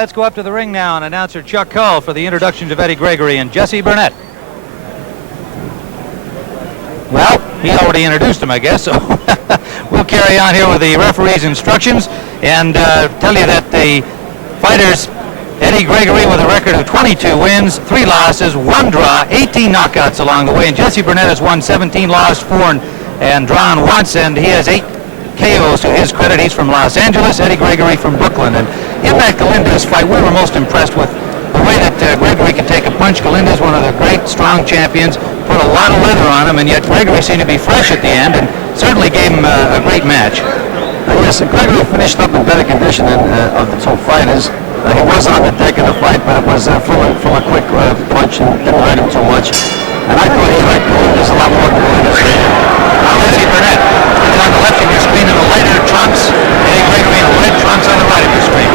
Let's go up to the ring now and announcer Chuck Hull for the introductions of Eddie Gregory and Jesse Burnett. Well, he already introduced him, I guess, so we'll carry on here with the referee's instructions and tell you that the fighters, Eddie Gregory with a record of 22 wins, 3 losses, 1 draw, 18 knockouts along the way, and Jesse Burnett has won 17, lost 4, and drawn once, and he has 8 KOs to his credit. He's from Los Angeles, Eddie Gregory from Brooklyn, and in that Galindez fight, we were most impressed with the way that Gregory can take a punch. Galindez, one of the great, strong champions, put a lot of leather on him, and yet Gregory seemed to be fresh at the end and certainly gave him a great match. Yes, Gregory finished up in better condition than of the two fighters. He was on the deck of the fight, but it was full of quick punch and didn't hurt him too much. And I thought he hurt Galindez a lot more than Galindez. Now, Jesse Burnett is on the left of your screen in the lighter trunks. Eddie Gregory in the red trunks on the right of your screen.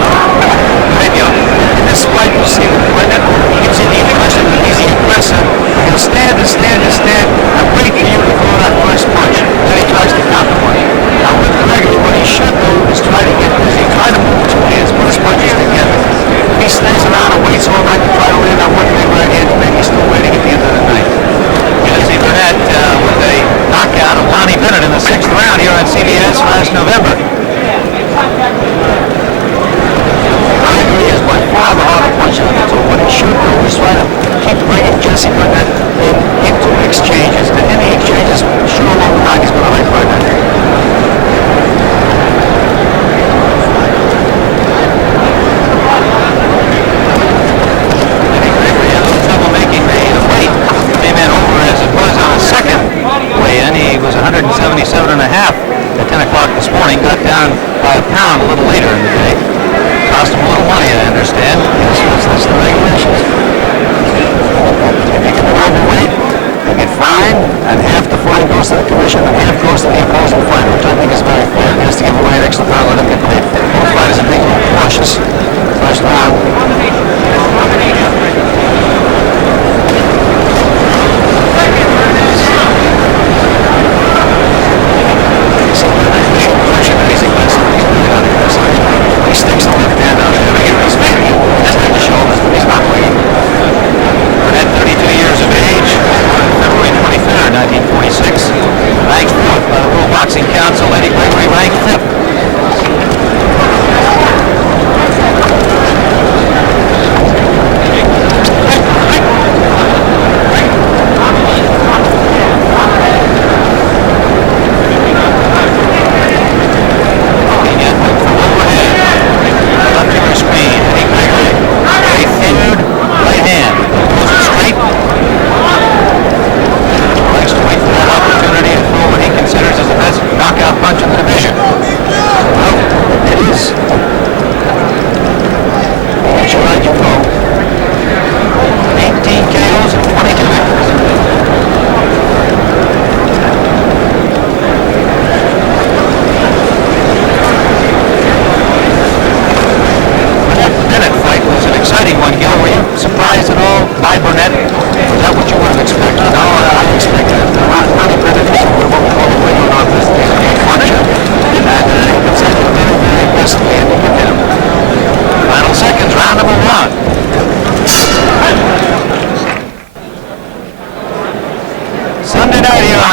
In this fight, you see that Burnett gives you the impression that he's the aggressor. He'll stand and stand and stand and wait for you to throw that first punch. Then he tries to counter one. Now with Gregory, what he should do is try to get busy, try to move 2 hands, put his punches together. If he stays around and waits all night to try to land on one big right hand, maybe he's still waiting at the end of the night. Jesse Burnett with a knockout of Lonnie Bennett in the 6th round here on CBS last November. Gregory is by far the harder puncher of the two. What he should do is try to keep bringing Jesse Burnett into exchanges, and in the exchanges, sure along the line he's going to hurt Burnett. Eddie Gregory had a little trouble making the weight. Came in over as it was on a second weigh-in. He was 177 and a half at 10 o'clock this morning. Got down by a pound a little later in the day. Cost him a little money, I understand. Yes, that's the regulations. If you get overweight, you get fined, and half the fine goes to the commission and half goes to the opposing fighter, which I think is very fair. He has to give away an extra pound, let him get paid for it. Both fighters are being cautious. First round. He sticks the left hand out there. He's maybe just at the shoulders, but he's not waiting. Burnett, 32 years of age, February 23rd, 1946. Ranked 4th by the World Boxing Council. Eddie Gregory ranked 5th.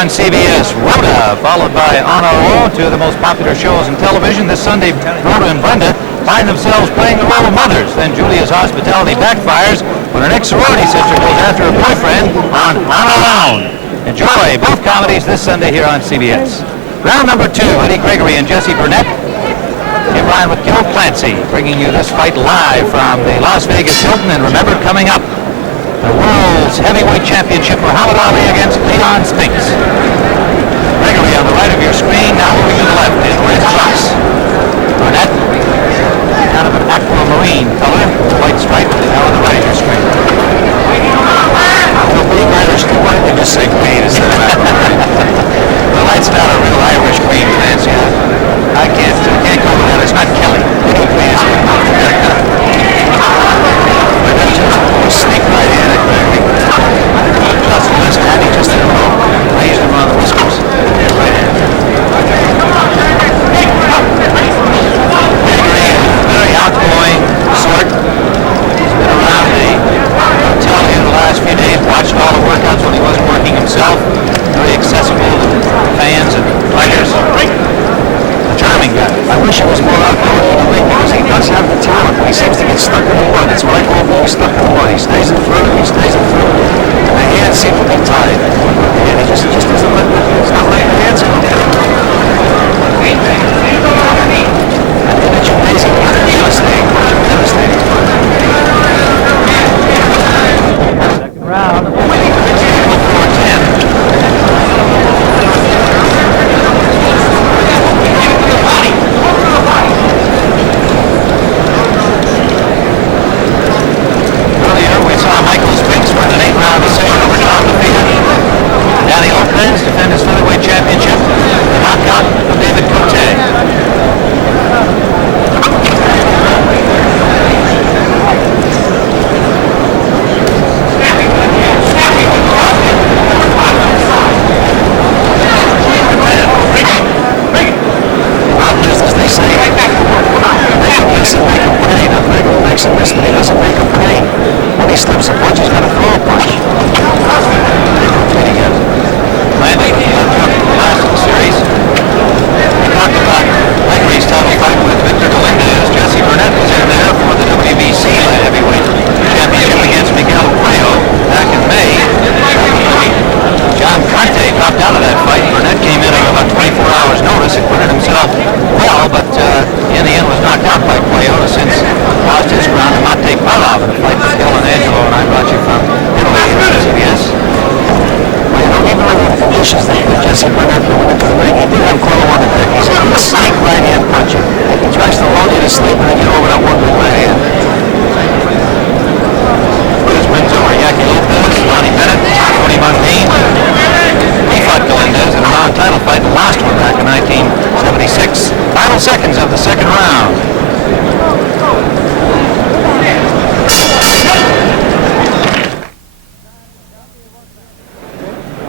On CBS, Rhoda, followed by On Our Own, 2 of the most popular shows in television. This Sunday, Rhoda and Brenda find themselves playing the role of mothers. Then Julia's hospitality backfires when her next sorority sister goes after her boyfriend on Our Own. Enjoy both comedies this Sunday here on CBS. Round number 2, Eddie Gregory and Jesse Burnett. In line with Gil Clancy, bringing you this fight live from the Las Vegas Hilton. And remember, coming up, the World's Heavyweight Championship, Muhammad Ali against Leon Spinks. Gregory on the right of your screen, now moving to the left in red trunks. Burnett, kind of an aquamarine color, white stripe, now on the right of your screen. The blue Irish, why did you just say green instead of aquamarine? The light's not a real Irish green, Clancy. I can't go with that. It's not Kelly. Little green is Sneak right in at Gregory. Just left hand, he just didn't know. Raised him on the whiskers. Yeah, right hand. Gregory, very outgoing, short, he seems to get stuck in the mud. That's what I call being stuck in the mud. He stays in front, he stays in front, and the hands seem to be tied. And he just doesn't let he's not letting the hands go. And it's amazing. Devastating. Devastating. Second round. 4-10. Defend his featherweight championship. Knockout of David Cote. As they say, makes him miss, but he doesn't make him pay. When he slips a punch, he's got to throw a punch. Landing last series. We talked about Gregory's title fight with Victor Galindez. Jesse Burnett was in there for the WBC light heavyweight championship against Miguel Cuello back in May. John Conte dropped out of that fight. Burnett came in on about 24 hours notice. Acquitted himself well, but in the end was knocked out by Cuello. Since lost his ground, Mate Parov in a fight with Dylan Angelo, and I brought you from Italy. CBS. Even under the conditions that Jesse Burnett went into the ring, he did have Cuello on the deck. He's a snake right hand puncher. He tries to lull you to sleep and then get over that one with right hand. His wins over Yaki Lopez, Lonnie Bennett, Tony Mundine. He fought Galindez in a non-title fight, the last one back in 1976. Final seconds of the second round.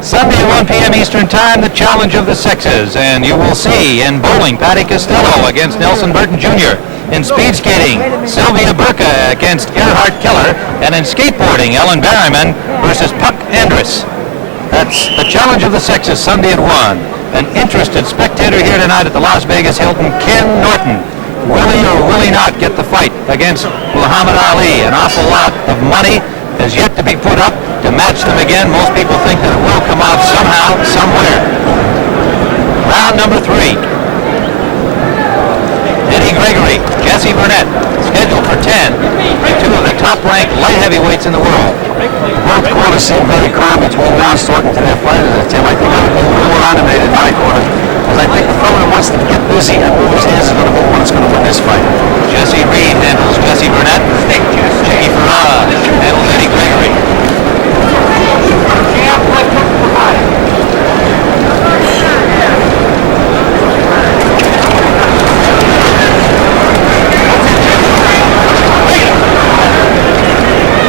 Sunday at 1 p.m. Eastern Time, the challenge of the sexes. And you will see in bowling, Patty Costello against Nelson Burton Jr. In speed skating, Sylvia Burka against Gerhard Keller. And in skateboarding, Ellen Berryman versus Puck Andrus. That's the challenge of the sexes, Sunday at 1. An interested spectator here tonight at the Las Vegas Hilton, Ken Norton. Will he or will he not get the fight against Muhammad Ali? An awful lot of money has yet to be put up to match them again. Most people think that it will come out somehow, somewhere. Round number 3. Eddie Gregory, Jesse Burnett, scheduled for 10. Two of the top-ranked light heavyweights in the world. Both corners seem very calm between rounds talking to their fighters. Tim, I think I would be more animated in my corner, because I think the fellow that wants to get busy and move his hands is going to be the one that's going to win this fight. Jesse Reed handles Jesse Burnett. Jackie Farrar handles Eddie Gregory.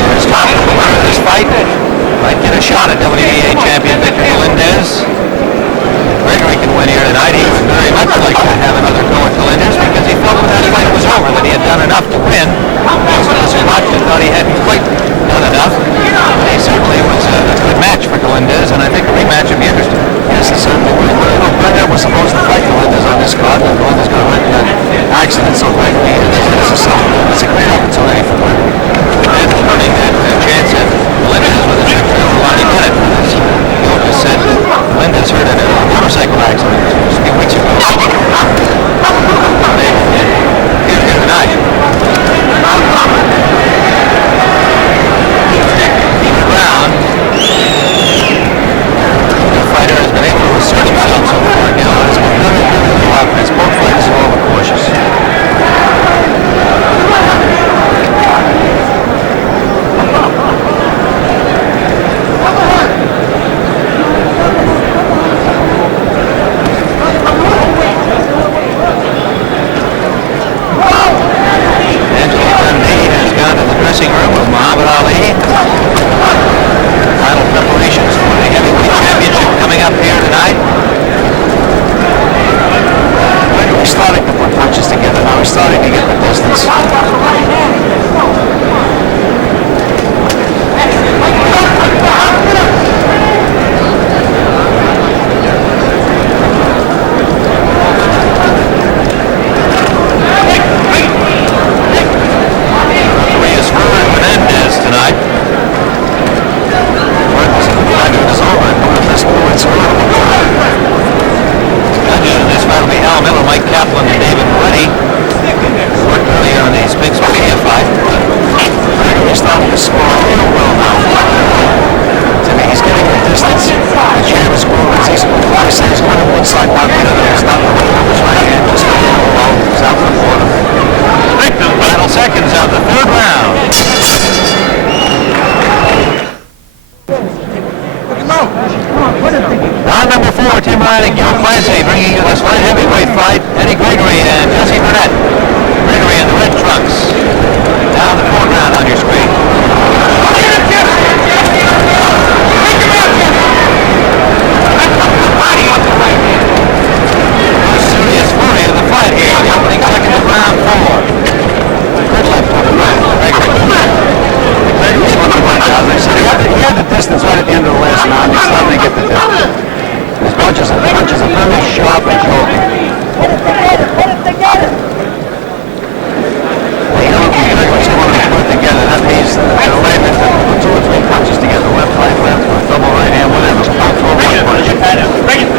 There's top of the winner of this fight. Might get a shot at WBA champion Victor Galindez. Gregory can win here tonight. He would very much like to have another go at Galindez because he felt when that fight was over that he had done enough to win. Mr. Watson thought he hadn't quite done enough. He certainly was a good match for Galindez, and I think a rematch would be interesting. Yes, it certainly would. You know, Burnett was supposed to fight Galindez on this card, and Galindez got hurt in that accident, so Gregory, it's a great opportunity for Gregory. And running that chance at Galindez with a trip to Lonnie Bennett. As Joe just said, Galindez hurt in a motorcycle accident just a few weeks ago. Here tonight. Round. The fighter has been able to assert himself so far. Now it's been very good offense. Both fighters are overcautious. Dressing room with Muhammad Ali. Final preparations for the heavyweight championship coming up here tonight. We're starting to put punches together now. We're starting to get the distance. Lewis light heavyweight fight. Eddie Gregory and Jesse Burnett. Gregory in the red trunks. Now the fourth round on your screen. Serious flurry of the fight here. The opening seconds of round 4. Good left hook right. Gregory's one of the guys. I said he had the distance right at the end of the last round. He's starting to get the distance. His punches are very sharp and choking. Put it together. Gregory's going to put it together. That means they're landing 2 or 3 punches together. Left, double right hand, whatever. Don't throw one punch. Bring it.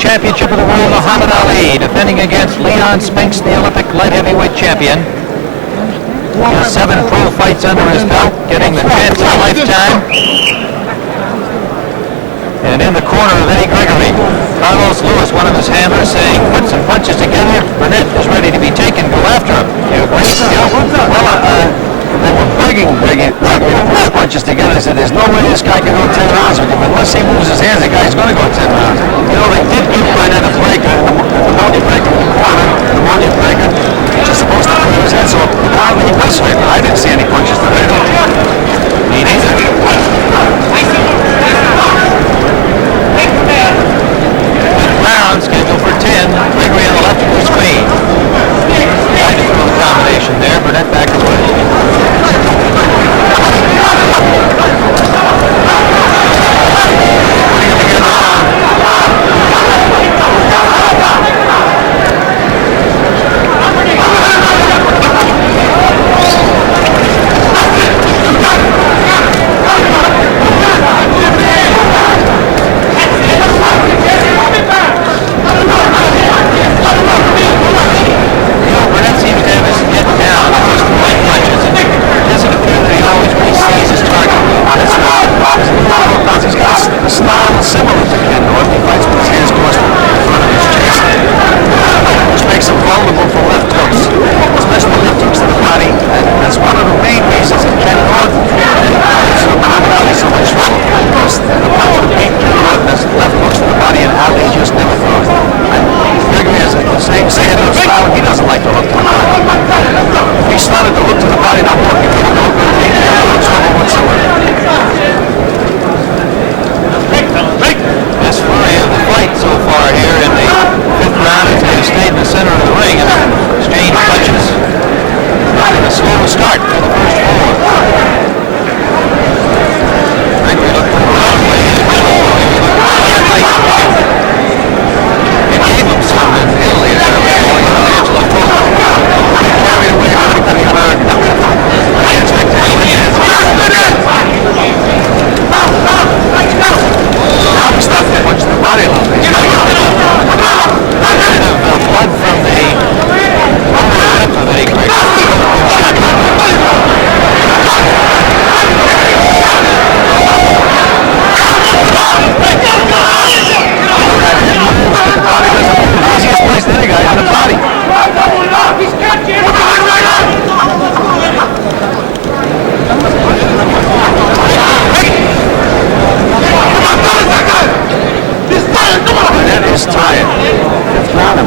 Championship of the world, Muhammad Ali, defending against Leon Spinks, the Olympic light heavyweight champion. He has 7 pro fights under his belt, getting the chance of a lifetime. And in the corner of Eddie Gregory, Carlos Lewis, one of his handlers, saying, put some punches together. Burnett is ready to be taken. Go after him. You agree? They were begging to put punches together. They said, there's no way this guy can go 10 rounds with him. Unless he moves his hands, the guy's going to go 10 rounds. You know, they did give Burnett a breaker, the pneumonia breaker, which is supposed to put his head. So probably he was hurt. I didn't see any punches today. Me neither. Round scheduled for 10. Gregory on the left of the screen. Tried to throw the combination there. Burnett back away. He started to look to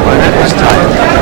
Burnett is tight.